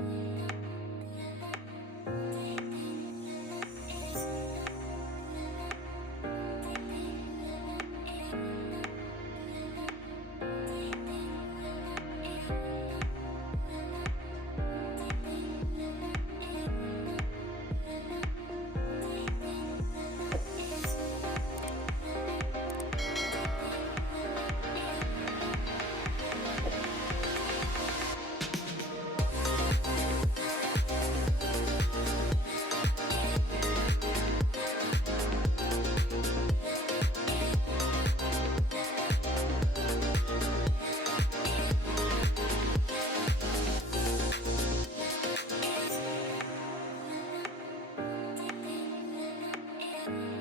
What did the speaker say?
dream. Amen.